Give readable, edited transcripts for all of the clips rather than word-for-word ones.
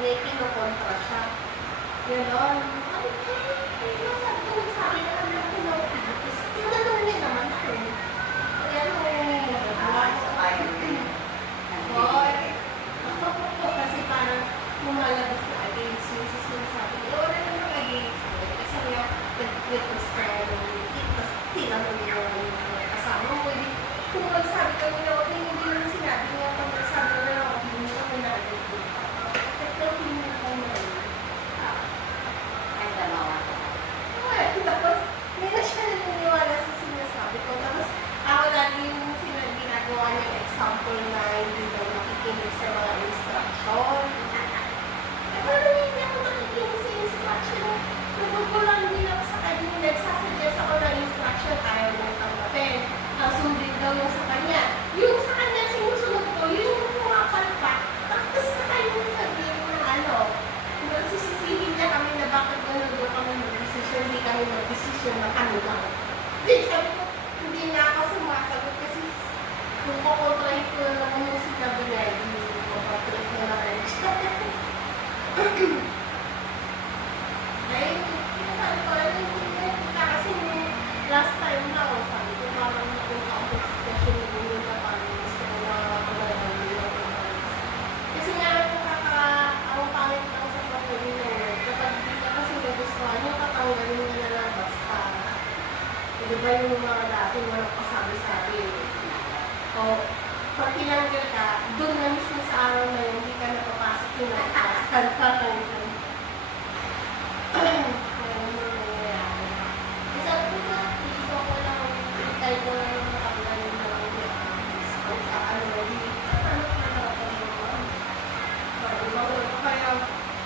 may kinokontra siya. Ganon. Sabi ko, sabi ko sa akin, alam ko na pilis. Tinanong niya naman ako. Kaya Sa tayo din. kasi parang lumalabas na against me sa sinasabi niya. Wala namang against me. Kasi nga, nag-request ka ng meeting, tapos tinanong niya yung mga kasama mo. Kung magsabi kami na okay, hindi naman sinabi niya, pag nagsabi na lang, okay, hindi kami na-agree. Pero hindi ko na Ay, dalawa. tapos, hindi na siya naniniwala sa sinasabi ko. Tapos, ako lagi yung ginagawa niyang example na hindi daw nakikinig sa mga instruction. Pero hindi ako nakikinig sa instruction. Nagugulang din ako sa kanya. Nagsasuggest ako ng instruction, ayaw niyang tanggapin. Ang sundin daw yung sa kanya. Yung sa kanya sinusunod ko, yun yung pumapalpak. Tapos na kayo sabihin ng ano, nagsisisihin niya kami na bakit gano'n doon kami mag-desisyon, hindi kami mag-desisyon na ano lang. Hindi, sabi ko, hindi na ako sumasagot kasi kung kukontrahin ko na naman yung sinabi niya, hindi mapatrip na naman siya. Ay, sabi ko, kasi last time na ako, sabi ko, parang napunta ako sa sitwasyon na ganyan na parang gusto ko na kasi nga kung ang pangit lang sa pamilya niya, kapag hindi ka kasi nagustuhan, yung tatanggalin niya na lang basta. Di ba yung mga dati walang kasabi-sabi? O, pag tinanggal ka, doon na mismo sa araw na yun, hindi ka napapasok yung nagpasan pa kayo. Kaya yun yung nangyayari. Isa ko lang, itay ko lang yung makapagaling na lang yung ano, di kaya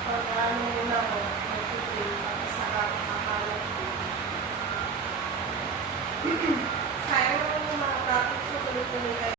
pag-ano muna ako, mag-tutin, tapos saka kakalat ko. Sayang naman yung mga topics ko tuloy-tuloy kayo.